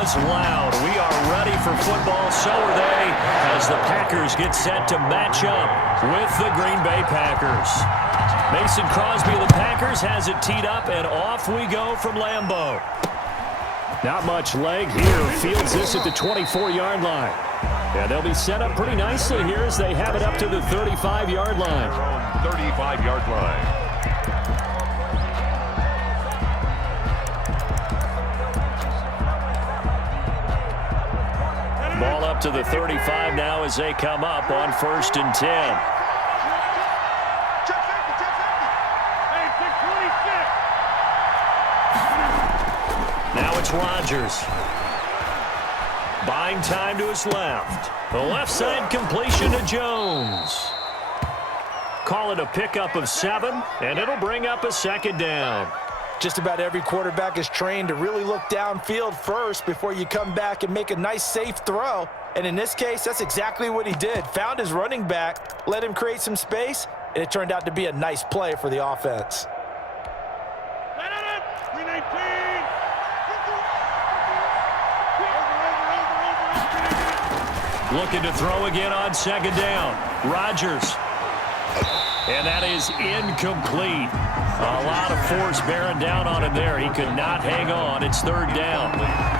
was loud. We are ready for football. So are they as the Packers get set to match up with the Green Bay Packers. Mason Crosby of the Packers has it teed up, and off we go from Lambeau. Not much leg here. Fields this at the 24-yard line. Yeah, they'll be set up pretty nicely here as they have it up to the 35-yard line. 35-yard line. Ball up to the 35 now as they come up on 1st and 10. Now it's Rodgers. Buying time to his left. The left side completion to Jones. Call it a pickup of 7, and it'll bring up a 2nd down. Just about every quarterback is trained to really look downfield first before you come back and make a nice, safe throw. And in this case, that's exactly what he did. Found his running back, let him create some space, and it turned out to be a nice play for the offense. Looking to throw again on 2nd down. Rodgers. And that is incomplete. A lot of force bearing down on him there. He could not hang on. It's 3rd down.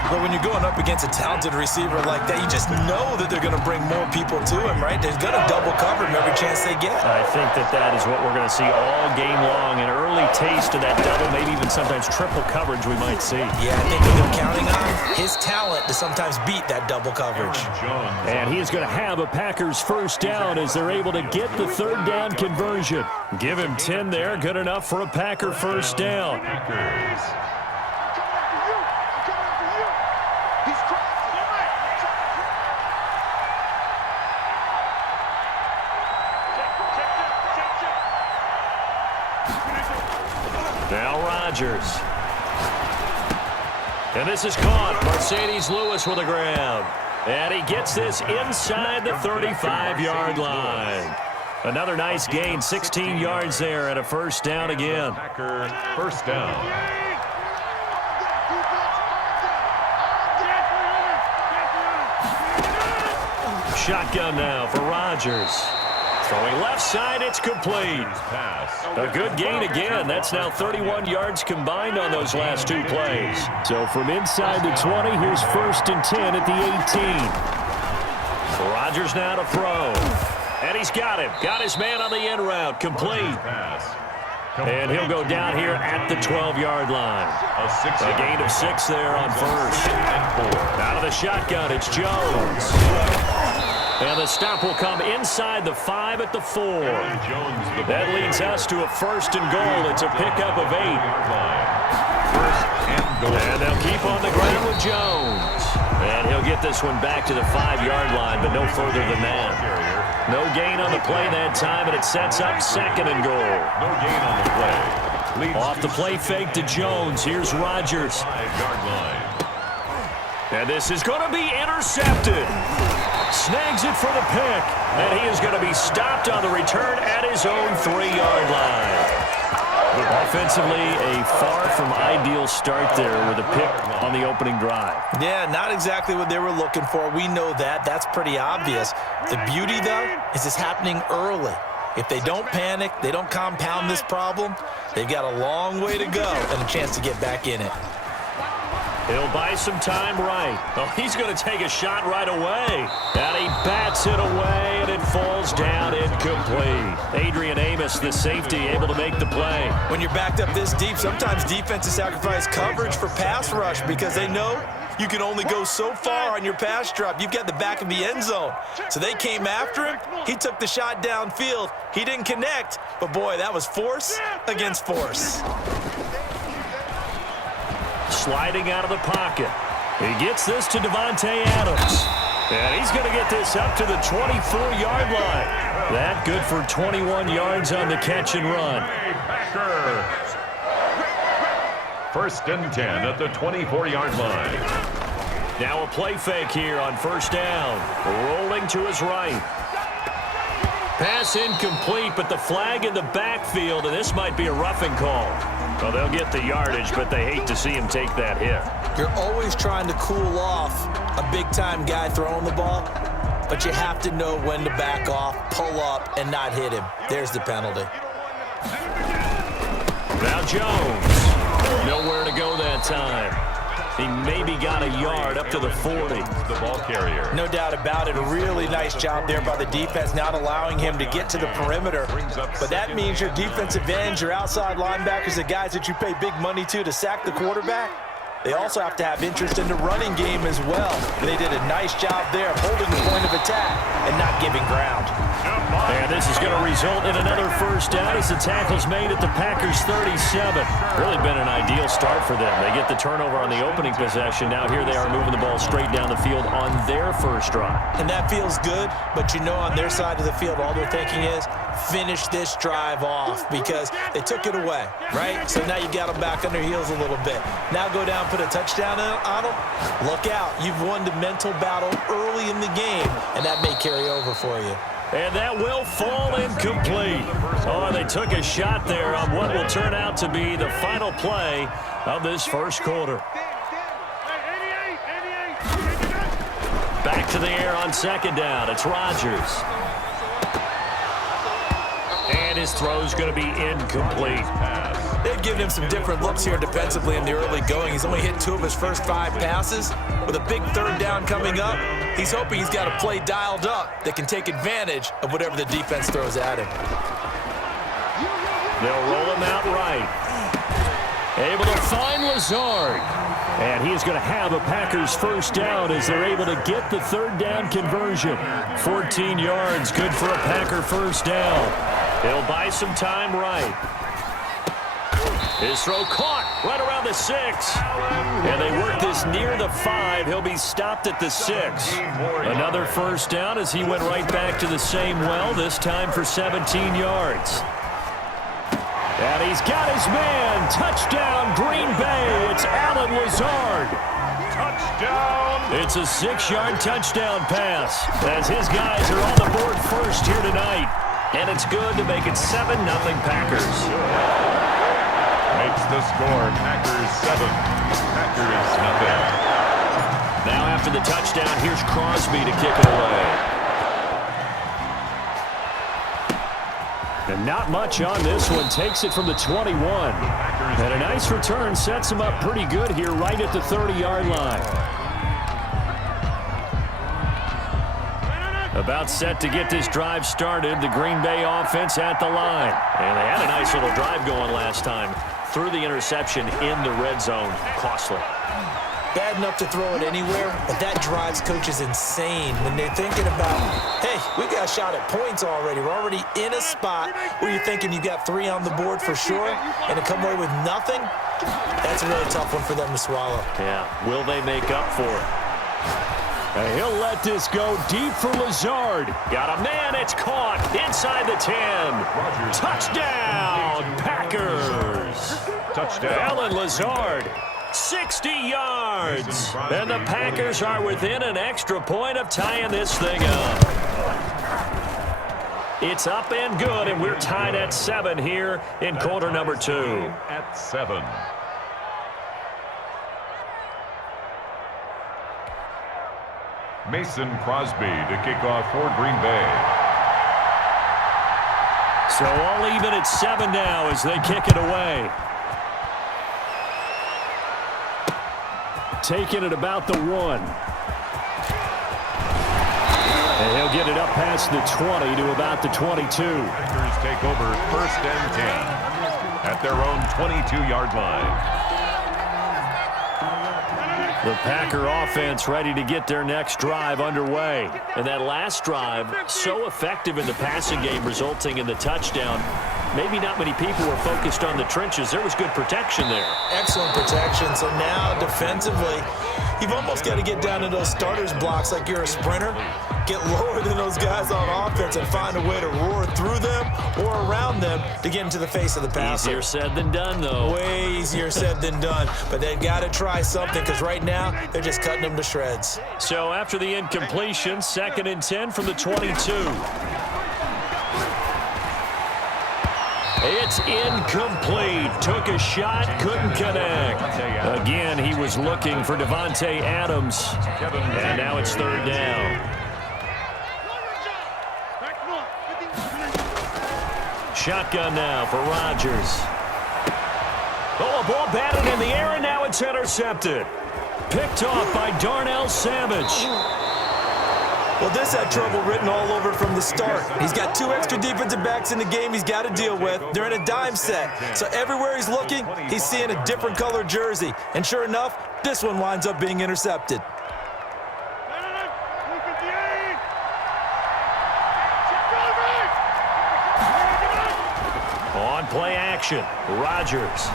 But when you're going up against a talented receiver like that, you just know that they're going to bring more people to him, right? They're going to double cover him every chance they get. I think that is what we're going to see all game long. An early taste of that double, maybe even sometimes triple coverage we might see. Yeah, I think that they're counting on his talent to sometimes beat that double coverage. And he is going to have a Packers 1st down as they're able to get the 3rd down conversion. Give him 10 there. Good enough for a Packer 1st down. Now Rodgers. And this is caught. Mercedes Lewis with a grab. And he gets this inside the 35-yard line. Another nice gain, 16 yards there, and a 1st down again. Packer 1st down. Shotgun now for Rodgers. Throwing left side, it's complete. A good gain again. That's now 31 yards combined on those last 2 plays. So from inside the 20, here's 1st and 10 at the 18. Rodgers now to throw. And he's got him. Got his man on the end route. Complete. And he'll go down here at the 12-yard line. A gain of 6 there on 1st. Out of the shotgun, it's Jones. And the stop will come inside the 5 at the 4. That leads us to a 1st and goal. It's a pickup of 8. And they'll keep on the ground with Jones. And he'll get this one back to the 5-yard line, but no further than that. No gain on the play that time, and it sets up 2nd and goal. No gain on the play. Off the play fake to Jones. Here's Rodgers. 5-yard line. And this is going to be intercepted. Snags it for the pick. And he is going to be stopped on the return at his own 3-yard line. Offensively, a far from ideal start there with a pick on the opening drive. Yeah, not exactly what they were looking for. We know that. That's pretty obvious. The beauty, though, is it's happening early. If they don't panic, they don't compound this problem, they've got a long way to go and a chance to get back in it. He'll buy some time right. Oh, he's going to take a shot right away. And he bats it away, and it falls down incomplete. Adrian Amos, the safety, able to make the play. When you're backed up this deep, sometimes defenses sacrifice coverage for pass rush because they know you can only go so far on your pass drop. You've got the back of the end zone. So they came after him. He took the shot downfield. He didn't connect, but boy, that was force against force. Sliding out of the pocket. He gets this to Devontae Adams. And he's going to get this up to the 24-yard line. That good for 21 yards on the catch and run. Packers. 1st and 10 at the 24-yard line. Now a play fake here on 1st down. Rolling to his right. Pass incomplete, but the flag in the backfield, and this might be a roughing call. Well, they'll get the yardage, but they hate to see him take that hit. You're always trying to cool off a big-time guy throwing the ball, but you have to know when to back off, pull up, and not hit him. There's the penalty. Now Jones. Nowhere to go that time. He maybe got a yard up to the 40. The ball carrier. No doubt about it. A really nice job there by the defense, not allowing him to get to the perimeter. But that means your defensive ends, your outside linebackers, the guys that you pay big money to sack the quarterback, they also have to have interest in the running game as well. They did a nice job there of holding the point of attack and not giving ground. And this is going to result in another first down as the tackle's made at the Packers' 37. Really been an ideal start for them. They get the turnover on the opening possession. Now here they are moving the ball straight down the field on their first drive. And that feels good, but you know on their side of the field all they're thinking is finish this drive off because they took it away, right? So now you got them back on their heels a little bit. Now go down, put a touchdown on them. Look out. You've won the mental battle early in the game, and that may carry over for you. And that will fall incomplete. Oh, they took a shot there on what will turn out to be the final play of this first quarter. Back to the air on second down. It's Rodgers. And his throw's going to be incomplete. They've given him some different looks here defensively in the early going. He's only hit 2 of his first 5 passes. With a big third down coming up, he's hoping he's got a play dialed up that can take advantage of whatever the defense throws at him. They'll roll him out right. Able to find Lazard. And he is going to have a Packers first down as they're able to get the third down conversion. 14 yards, good for a Packer first down. He'll buy some time right. His throw caught right around the 6. And they work this near the 5. He'll be stopped at the 6. Another first down as he went right back to the same well, this time for 17 yards. And he's got his man. Touchdown, Green Bay. It's Allen Lazard. Touchdown. It's a 6-yard touchdown pass as his guys are on the board first here tonight. And it's good to make it 7-0 Packers. Makes the score Packers 7, Packers nothing. Now after the touchdown, here's Crosby to kick it away. And not much on this one. Takes it from the 21. And a nice return sets him up pretty good here right at the 30-yard line. About set to get this drive started. The Green Bay offense at the line. And they had a nice little drive going last time. Threw the interception in the red zone. Costly. Bad enough to throw it anywhere, but that drives coaches insane when they're thinking about, hey, we got a shot at points already. We're already in a spot where you're thinking you got 3 on the board for sure, and to come away with nothing, that's a really tough one for them to swallow. Yeah, will they make up for it? And he'll let this go deep for Lazard. Got a man, it's caught inside the 10. Touchdown, Packers. Touchdown. Allen Lazard. 60 yards. And the Packers are within an extra point of tying this thing up. It's up and good, and we're tied at 7 here in quarter number 2. At 7. Mason Crosby to kick off for Green Bay. So all even at 7 now as they kick it away. Taking it about the 1. And he'll get it up past the 20 to about the 22. Packers take over first and 10 at their own 22-yard line. The Packer offense ready to get their next drive underway. And that last drive, so effective in the passing game, resulting in the touchdown. Maybe not many people were focused on the trenches. There was good protection there. Excellent protection. So now defensively, you've almost got to get down to those starters blocks like you're a sprinter. Get lower than those guys on offense and find a way to roar through them or around them to get into the face of the passer. Easier said than done, though. Way easier said than done. But they've got to try something because right now they're just cutting them to shreds. So after the incompletion, 2nd and 10 from the 22. It's incomplete. Took a shot, couldn't connect. Again, he was looking for Davante Adams. And now it's third down. Shotgun now for Rodgers. Oh, a ball batted in the air, and now it's intercepted. Picked off by Darnell Savage. Well, this had trouble written all over from the start. He's got 2 extra defensive backs in the game he's got to deal with. They're in a dime set. So everywhere he's looking, he's seeing a different color jersey. And sure enough, this one winds up being intercepted. On play action, Rodgers.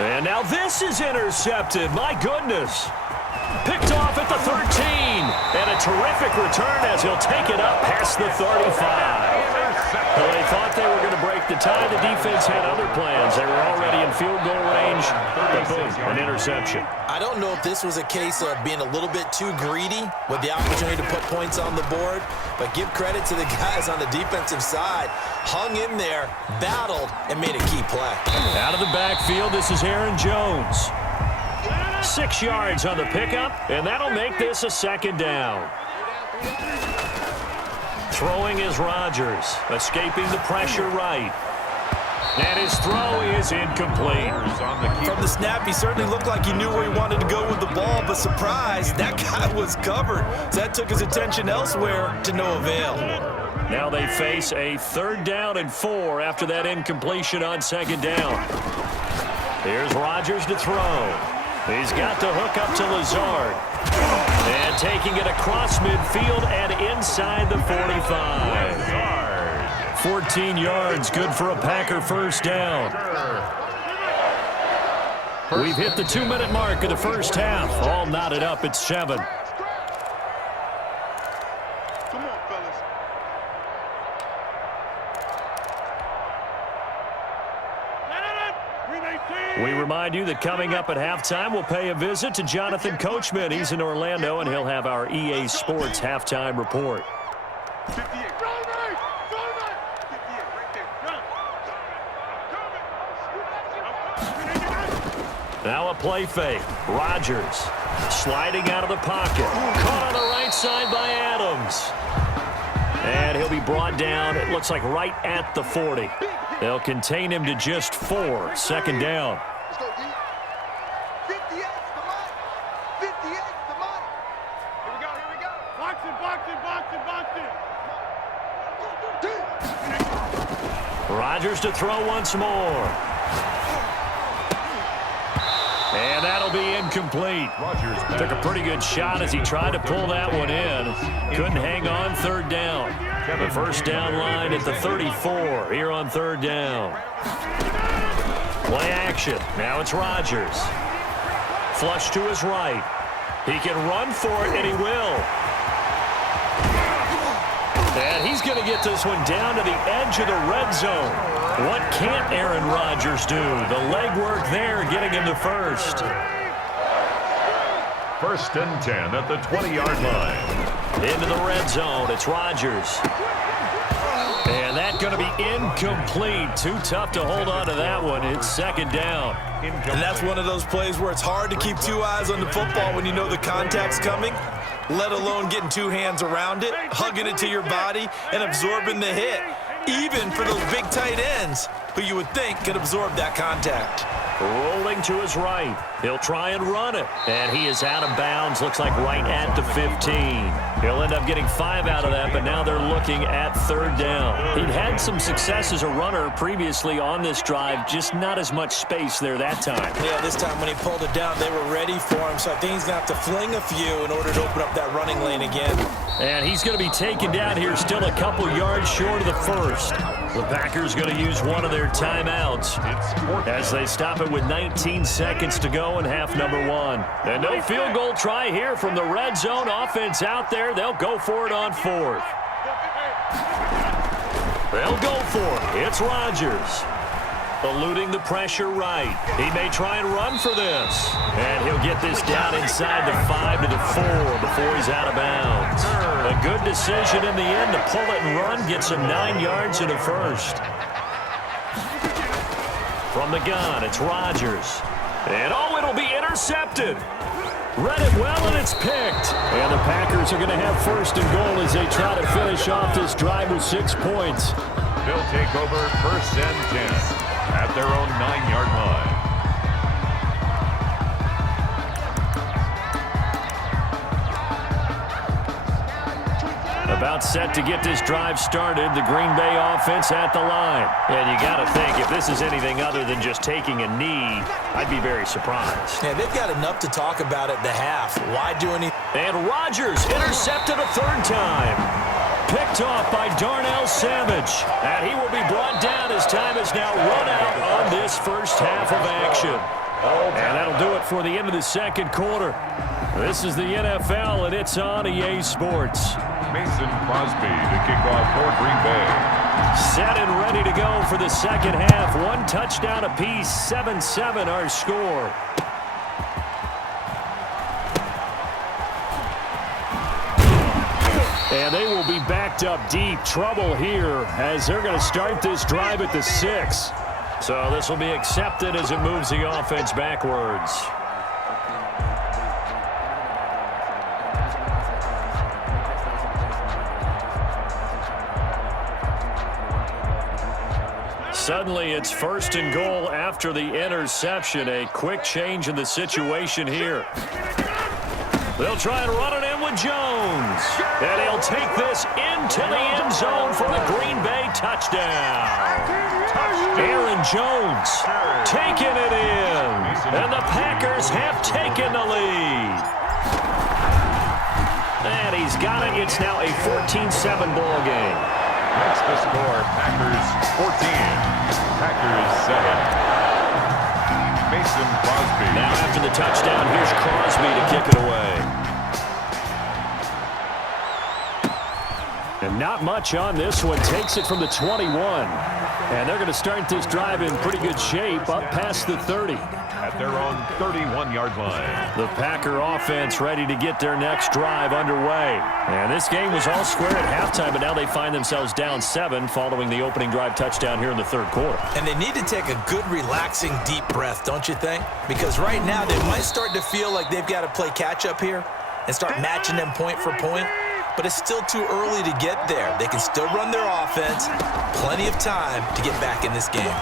And now this is intercepted. My goodness. Picked off at the 13. And a terrific return as he'll take it up past the 35. Well, they thought they were going to break the tie. The defense had other plans. They were already in field goal range. But boom, an interception. I don't know if this was a case of being a little bit too greedy with the opportunity to put points on the board, but give credit to the guys on the defensive side. Hung in there, battled, and made a key play. Out of the backfield, this is Aaron Jones. 6 yards on the pickup, and that'll make this a second down. Throwing is Rodgers, escaping the pressure right. And his throw is incomplete. From the snap, he certainly looked like he knew where he wanted to go with the ball, but surprise, that guy was covered. So that took his attention elsewhere to no avail. Now they face a 3rd down and 4 after that incompletion on 2nd down. Here's Rodgers to throw. He's got to hook up to Lazard. And taking it across midfield and inside the 45. 14 yards, good for a Packer first down. We've hit the 2-minute mark of the first half. All knotted up at 7. Come on, fellas. We remind you that coming up at halftime, we'll pay a visit to Jonathan Coachman. He's in Orlando, and he'll have our EA Sports halftime report. 58. Now a play fake. Rodgers sliding out of the pocket. Caught on the right side by Adams. And he'll be brought down, it looks like right at the 40. They'll contain him to just 4. 2nd down. Let's go, D. 58, come on. 58, come on. Here we go. Boxing. Rodgers to throw once more. And that'll be incomplete. Took a pretty good shot as he tried to pull that one in. Couldn't hang on 3rd down. The first down line at the 34 here on 3rd down. Play action. Now it's Rodgers. Flush to his right. He can run for it, and he will. And he's going to get this one down to the edge of the red zone. What can't Aaron Rodgers do? The legwork there getting him to first. 1st and 10 at the 20-yard line. Into the red zone. It's Rodgers. And that's going to be incomplete. Too tough to hold on to that one. It's 2nd down. And that's one of those plays where it's hard to keep 2 eyes on the football when you know the contact's coming, let alone getting 2 hands around it, hugging it to your body, and absorbing the hit. Even for those big tight ends who you would think could absorb that contact. Rolling to his right. He'll try and run it. And he is out of bounds. Looks like right at the 15. He'll end up getting 5 out of that, but now they're looking at 3rd down. He'd had some success as a runner previously on this drive, just not as much space there that time. Yeah, this time when he pulled it down, they were ready for him, so I think he's going to have to fling a few in order to open up that running lane again. And he's going to be taken down here still a couple yards short of the first. The Packers going to use one of their timeouts as they stop it with 19 seconds to go in half number 1. And no field goal try here from the red zone offense out there. They'll go for it on 4th. They'll go for it. It's Rodgers. Eluding the pressure right. He may try and run for this. And he'll get this down inside the 5 to the 4 before he's out of bounds. A good decision in the end to pull it and run. Gets him 9 yards and a first. From the gun, it's Rodgers. And it'll be intercepted. Read it well, and it's picked. And the Packers are going to have first and goal as they try to finish off this drive with 6 points. They'll take over first and 10 at their own 9-yard line. About set to get this drive started, the Green Bay offense at the line. And you got to think, if this is anything other than just taking a knee, I'd be very surprised. Yeah, they've got enough to talk about at the half. Why do anything? And Rodgers intercepted a 3rd time. Picked off by Darnell Savage. And he will be brought down as time is now run out on this first half of action. And that'll do it for the end of the second quarter. This is the NFL, and it's on EA Sports. Mason Crosby to kick off for Green Bay. Set and ready to go for the second half. 1 touchdown apiece, 7-7 our score. And they will be backed up deep. Trouble here as they're going to start this drive at the 6. So this will be accepted as it moves the offense backwards. Suddenly, it's first and goal after the interception. A quick change in the situation here. They'll try and run it in with Jones. And he'll take this into the end zone for the Green Bay touchdown. Aaron Jones taking it in. And the Packers have taken the lead. And he's got it. It's now a 14-7 ball game. That's the score. Packers 14. Packers 7. Mason Crosby. Now after the touchdown, here's Crosby to kick it away. And not much on this one. Takes it from the 21. And they're going to start this drive in pretty good shape up past the 30. At their own 31-yard line. The Packer offense ready to get their next drive underway. And this game was all square at halftime, but now they find themselves down 7 following the opening drive touchdown here in the 3rd quarter. And they need to take a good, relaxing, deep breath, don't you think? Because right now they might start to feel like they've got to play catch-up here and start matching them point for point. But it's still too early to get there. They can still run their offense. Plenty of time to get back in this game.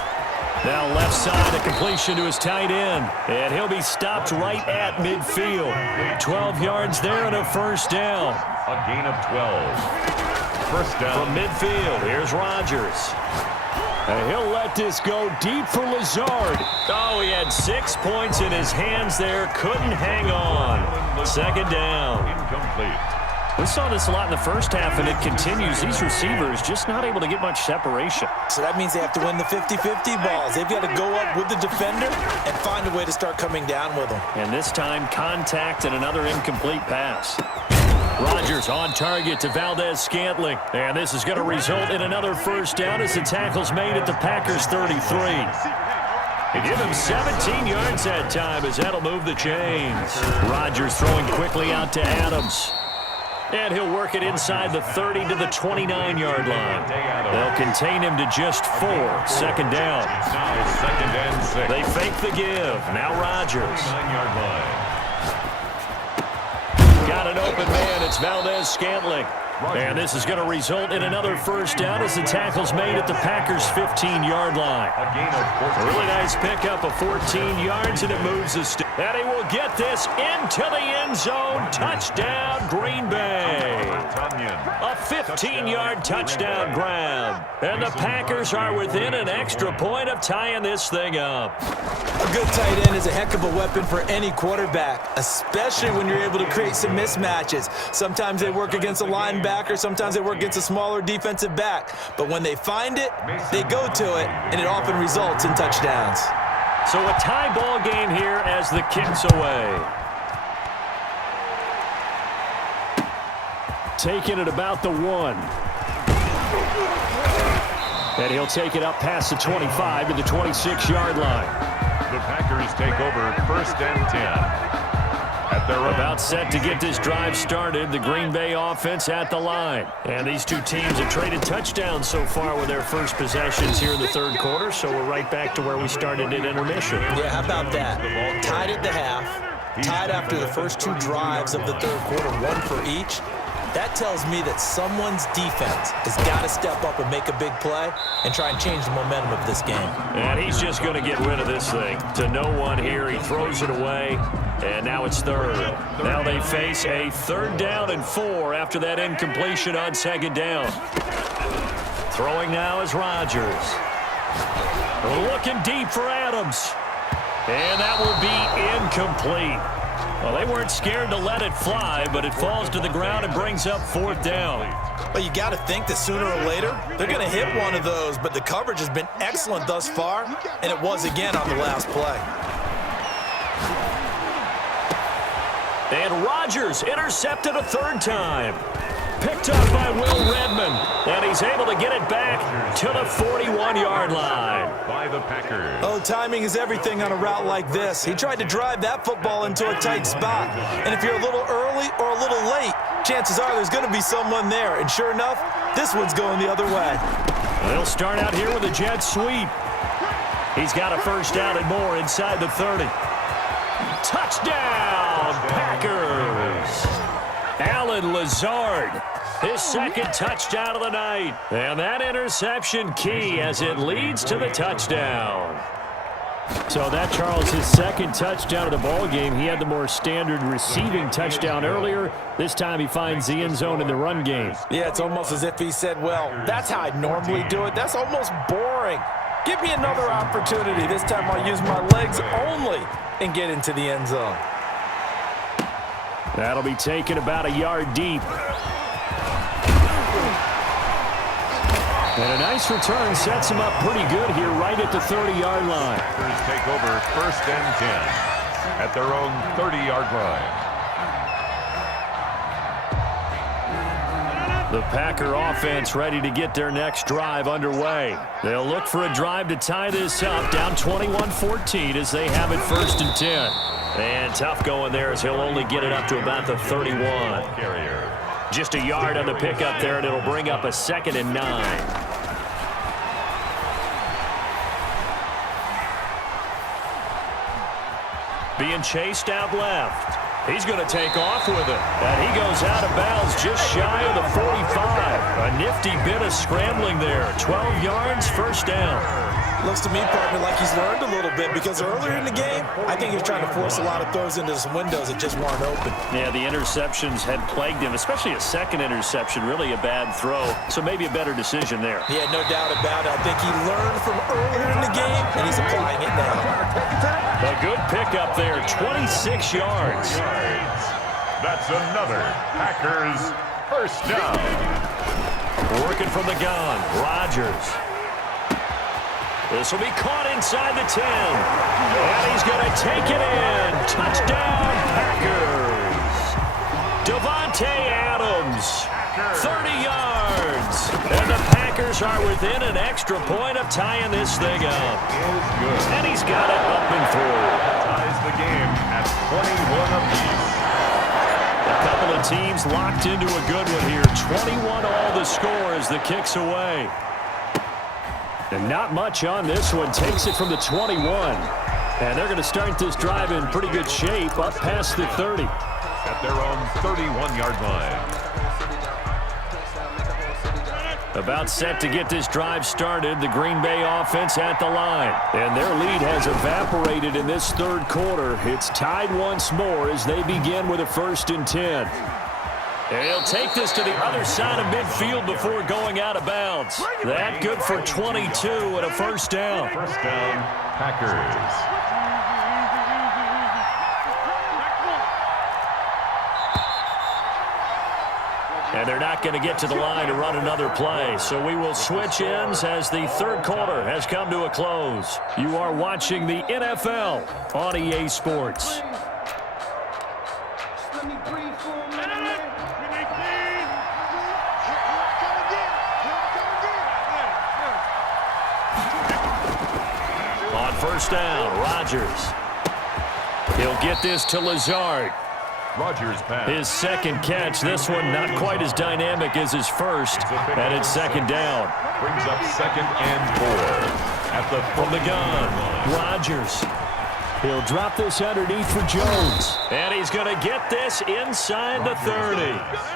Now left side, a completion to his tight end. And he'll be stopped right at midfield. 12 yards there and a first down. A gain of 12. First down. From midfield, here's Rodgers. And he'll let this go deep for Lazard. Oh, he had 6 points in his hands there. Couldn't hang on. Second down. Incomplete. We saw this a lot in the first half, and it continues. These receivers just not able to get much separation. So that means they have to win the 50-50 balls. They've got to go up with the defender and find a way to start coming down with them. And this time, contact and another incomplete pass. Rodgers on target to Valdez-Scantling. And this is going to result in another first down as the tackle's made at the Packers' 33. They give him 17 yards that time as that'll move the chains. Rodgers throwing quickly out to Adams. And he'll work it inside the 30 to the 29-yard line. They'll contain him to just 4. Second down. Second and 6. They fake the give. Now Rodgers. 9-yard line. Got an open man. It's Valdez-Scantling. And this is going to result in another first down as the tackle's made at the Packers' 15-yard line. A gain of 14. A really nice pickup of 14 yards, and it moves the stick. And he will get this into the end zone. Touchdown, Green Bay. A 15-yard touchdown grab. And the Packers are within an extra point of tying this thing up. A good tight end is a heck of a weapon for any quarterback, especially when you're able to create some mismatches. Sometimes they work against a linebacker, sometimes they work against a smaller defensive back. But when they find it, they go to it, and it often results in touchdowns. So a tie ball game here as the kick's away. Taking it about the 1. And he'll take it up past the 25 to the 26-yard line. The Packers take over 1st and 10. They're about set to get this drive started. The Green Bay offense at the line. And these two teams have traded touchdowns so far with their first possessions here in the third quarter, so we're right back to where we started at intermission. Yeah, how about that? Tied at the half, tied after the first two drives of the third quarter, one for each. That tells me that someone's defense has got to step up and make a big play and try and change the momentum of this game. And he's just going to get rid of this thing. To no one here, he throws it away, and now it's third. Now they face a 3rd down and 4 after that incompletion on 2nd down. Throwing now is Rodgers. Looking deep for Adams. And that will be incomplete. Well, they weren't scared to let it fly, but it falls to the ground and brings up 4th down. Well, you got to think that sooner or later, they're going to hit one of those, but the coverage has been excellent thus far, and it was again on the last play. And Rodgers intercepted a 3rd time. Picked up by Will Redmond, and he's able to get it back to the 41-yard line. By the Packers. Oh, timing is everything on a route like this. He tried to drive that football into a tight spot. And if you're a little early or a little late, chances are there's going to be someone there. And sure enough, this one's going the other way. They'll start out here with a jet sweep. He's got a 1st down and more inside the 30. Touchdown, Packers! Alan Lazard, his 2nd touchdown of the night. And that interception key as it leads to the touchdown. So that, Charles, his 2nd touchdown of the ball game. He had the more standard receiving touchdown earlier. This time he finds the end zone in the run game. Yeah, it's almost as if he said, well, that's how I normally do it. That's almost boring. Give me another opportunity. This time I'll use my legs only and get into the end zone. That'll be taken about a yard deep. And a nice return sets him up pretty good here right at the 30-yard line. Packers take over 1st and 10 at their own 30-yard line. The Packer offense ready to get their next drive underway. They'll look for a drive to tie this up, down 21-14 as they have it 1st and 10. And tough going there as he'll only get it up to about the 31. Just a yard on the pickup there, and it'll bring up a 2nd and 9. Being chased out left. He's going to take off with it. And he goes out of bounds just shy of the 45. A nifty bit of scrambling there. 12 yards, 1st down. Looks to me, partner, like he's learned a little bit because earlier in the game, I think he was trying to force a lot of throws into some windows that just weren't open. Yeah, the interceptions had plagued him, especially a 2nd interception, really a bad throw. So maybe a better decision there. Yeah, no doubt about it. I think he learned from earlier in the game, and he's applying it now. A good pickup there, 26 yards. That's another Packers 1st down. Working from the gun, Rodgers. This will be caught inside the 10. And he's going to take it in. Touchdown, Packers. Davante Adams, 30 yards. And the Packers are within an extra point of tying this thing up. And he's got it up and through. Ties the game at 21 apiece. A couple of teams locked into a good one here. 21 all the score as the kick's away. And not much on this one. Takes it from the 21. And they're going to start this drive in pretty good shape up past the 30. At their own 31-yard line. About set to get this drive started. The Green Bay offense at the line. And their lead has evaporated in this third quarter. It's tied once more as they begin with a 1st and 10. And he'll take this to the other side of midfield before going out of bounds. That good for 22 and a 1st down. 1st down, Packers. And they're not going to get to the line to run another play. So we will switch ends as the third quarter has come to a close. You are watching the NFL on EA Sports. first down. Rodgers. He'll get this to Lazard. Rodgers pass. His second catch. This one not quite as dynamic as his first. And it's second down. Brings up 2nd and 4. At the From the gun, Rodgers. He'll drop this underneath for Jones. And he's going to get this inside the 30.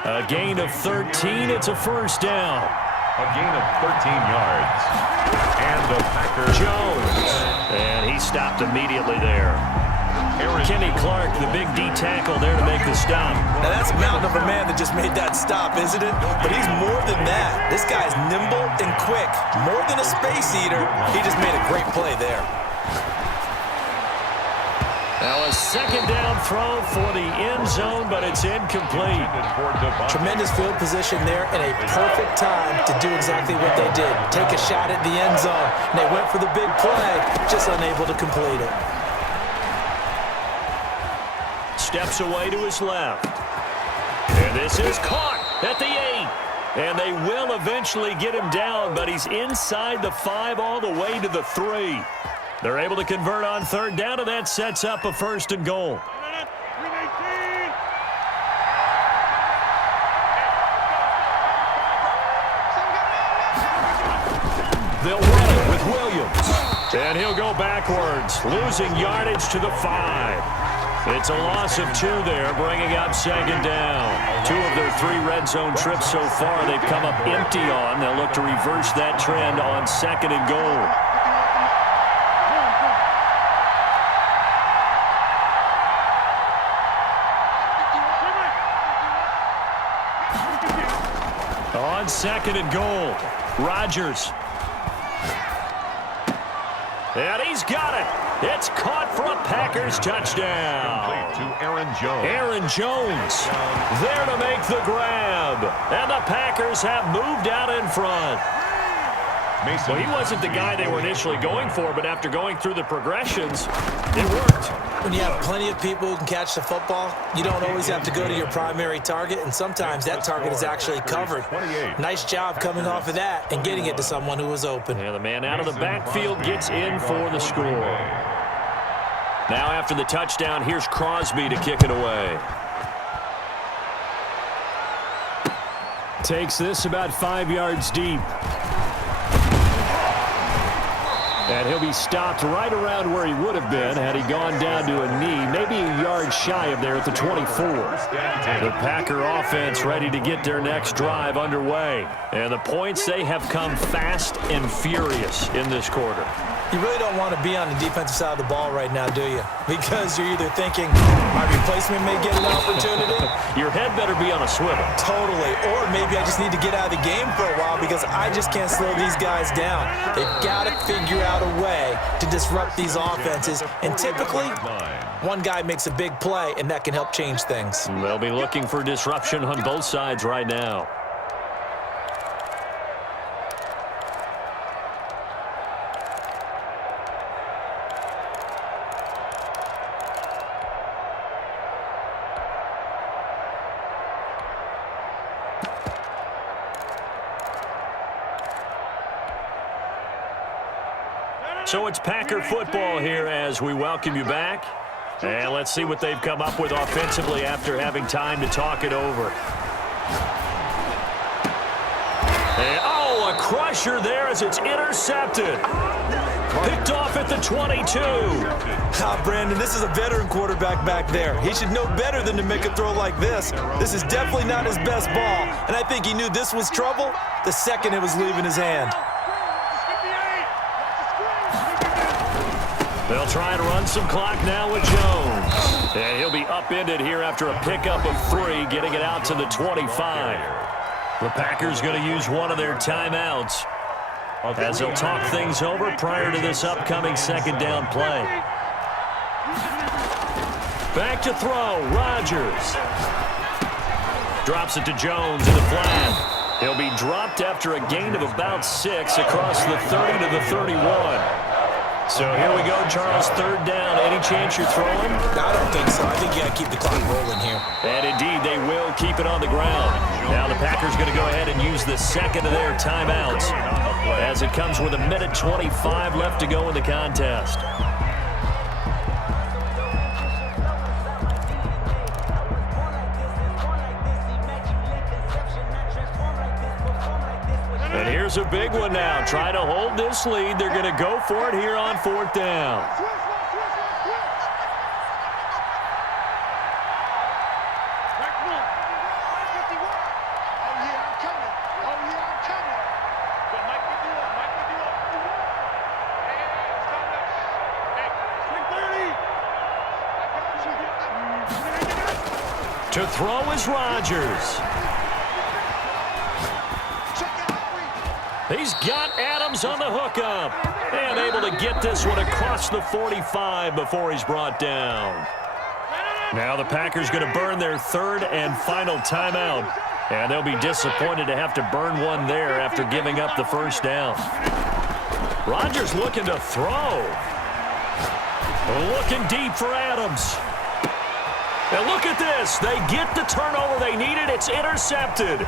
A gain of 13. It's a first down. A gain of 13 yards. And the Packers. Jones. And he stopped immediately there. Kenny Clark, the big D tackle there to make the stop. Now that's a mountain of a man that just made that stop, isn't it? But he's more than that. This guy's nimble and quick. More than a space eater. He just made a great play there. Now a second down throw for the end zone, but it's incomplete. Tremendous field position there and a perfect time to do exactly what they did. Take a shot at the end zone. And they went for the big play, just unable to complete it. Steps away to his left. And this is caught at the 8. And they will eventually get him down, but he's inside the 5 all the way to the 3. They're able to convert on third down, and that sets up a first and goal. They'll run it with Williams. And he'll go backwards, losing yardage to the 5. It's a loss of 2 there, bringing up second down. 2 of their 3 red zone trips so far they've come up empty on. They'll look to reverse that trend on second and goal. On second and goal, Rodgers. And he's got it. It's caught for a Packers touchdown. To Aaron Jones. Aaron Jones there to make the grab. And the Packers have moved out in front. Well, he wasn't the guy they were initially going for, but after going through the progressions, it worked. When you have plenty of people who can catch the football, you don't always have to go to your primary target, and sometimes that target is actually covered. Nice job coming off of that and getting it to someone who was open. And the man out of the backfield gets in for the score. Now after the touchdown, here's Crosby to kick it away. Takes this about 5 yards deep. And he'll be stopped right around where he would have been had he gone down to a knee, maybe a yard shy of there at the 24. The Packer offense ready to get their next drive underway. And the points, they have come fast and furious in this quarter. You really don't want to be on the defensive side of the ball right now, do you? Because you're either thinking, my replacement may get an opportunity. Your head better be on a swivel. Totally. Or maybe I just need to get out of the game for a while because I just can't slow these guys down. They've got to figure out a way to disrupt these offenses. And typically, one guy makes a big play, and that can help change things. They'll be looking for disruption on both sides right now. So it's Packer football here as we welcome you back. And let's see what they've come up with offensively after having time to talk it over. And, oh, a crusher there as it's intercepted. Picked off at the 22. Brandon, this is a veteran quarterback back there. He should know better than to make a throw like this. This is definitely not his best ball. And I think he knew this was trouble the second it was leaving his hand. They'll try and run some clock now with Jones. And he'll be upended here after a pickup of 3, getting it out to the 25. The Packers going to use one of their timeouts as they'll talk things over prior to this upcoming second down play. Back to throw, Rodgers. Drops it to Jones in the flat. He'll be dropped after a gain of about 6 across the 30 to the 31. So here we go, Charles, third down. Any chance you're throwing? I don't think so. I think you got to keep the clock rolling here. And indeed, they will keep it on the ground. Now the Packers going to go ahead and use the second of their timeouts as it comes with 1:25 left to go in the contest. Here's a big one now. Trying to hold this lead. They're going to go for it here on 4th down. To throw is Rodgers. He's got Adams on the hookup. And able to get this one across the 45 before he's brought down. Now the Packers going to burn their 3rd and final timeout. And they'll be disappointed to have to burn one there after giving up the 1st down. Rodgers looking to throw. Looking deep for Adams. And look at this. They get the turnover they needed. It's intercepted.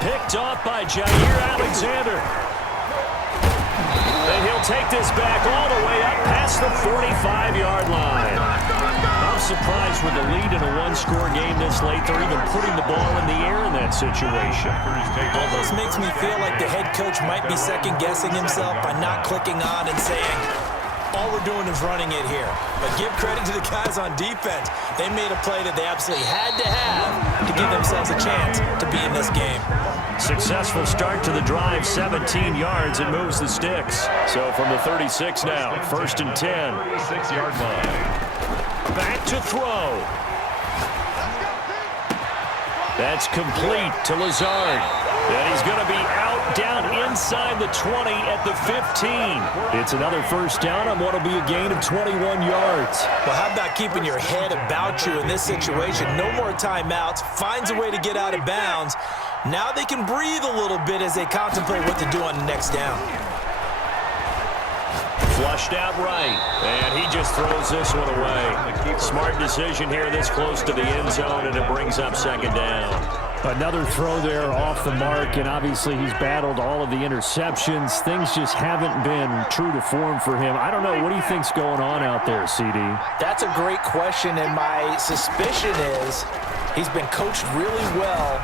Picked off by Jair Alexander. And he'll take this back all the way up past the 45-yard line. I'm surprised with the lead in a one-score game this late, they're even putting the ball in the air in that situation. Almost makes me feel like the head coach might be second-guessing himself by not clicking on and saying, all we're doing is running it here. But give credit to the guys on defense. They made a play that they absolutely had to have to give themselves a chance to be in this game. Successful start to the drive, 17 yards, and moves the sticks. So from the 36 now, 1st and 10. 36-yard line. Back to throw. That's complete to Lazard. And he's going to be out down inside the 20 at the 15. It's another 1st down on what will be a gain of 21 yards. Well, how about keeping your head about you in this situation? No more timeouts. Finds a way to get out of bounds. Now they can breathe a little bit as they contemplate what to do on the next down. Flushed out right, and he just throws this one away. Smart decision here this close to the end zone, and it brings up 2nd down. Another throw there off the mark, and obviously he's battled all of the interceptions. Things just haven't been true to form for him. I don't know. What do you think's going on out there, CD? That's a great question, and my suspicion is he's been coached really well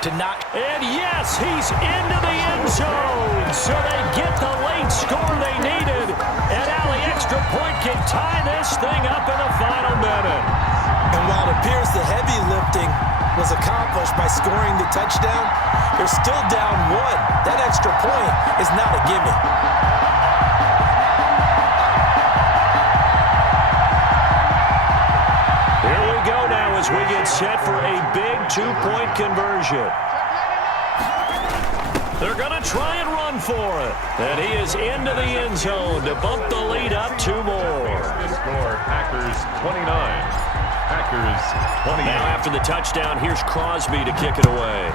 to not. And yes, he's into the end zone. So they get the late score they needed. And Allie, extra point can tie this thing up in the final minute. And while it appears the heavy lifting was accomplished by scoring the touchdown, they're still down 1. That extra point is not a gimme. Here we go now as we get set for a big 2-point conversion. They're going to try and run for it. And he is into the end zone to bump the lead up 2 more. Score, Packers 29. Packers 28. Now after the touchdown, here's Crosby to kick it away.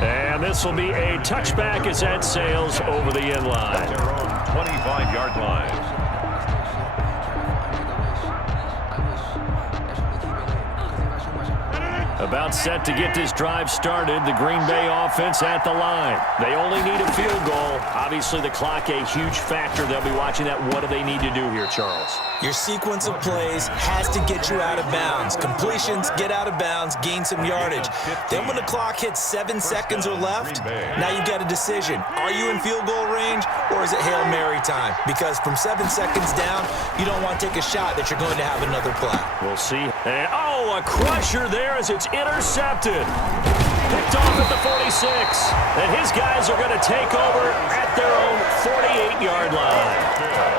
And this will be a touchback as that sails over the end line. Their own 25-yard line. About set to get this drive started. The Green Bay offense at the line. They only need a field goal. Obviously, the clock a huge factor. They'll be watching that. What do they need to do here, Charles? Your sequence of plays has to get you out of bounds. Completions, get out of bounds, gain some yardage. Then when the clock hits 7 seconds or left, now you've got a decision. Are you in field goal range, or is it Hail Mary time? Because from 7 seconds down, you don't want to take a shot that you're going to have another play. We'll see. And, oh, a crusher there as it's intercepted. Picked off at the 46. And his guys are going to take over at their own 48-yard line.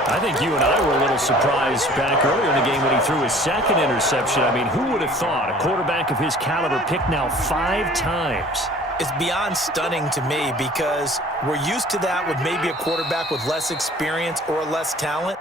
I think you and I were a little surprised back earlier in the game when he threw his 2nd interception. I mean, who would have thought a quarterback of his caliber picked now 5 times? It's beyond stunning to me because we're used to that with maybe a quarterback with less experience or less talent.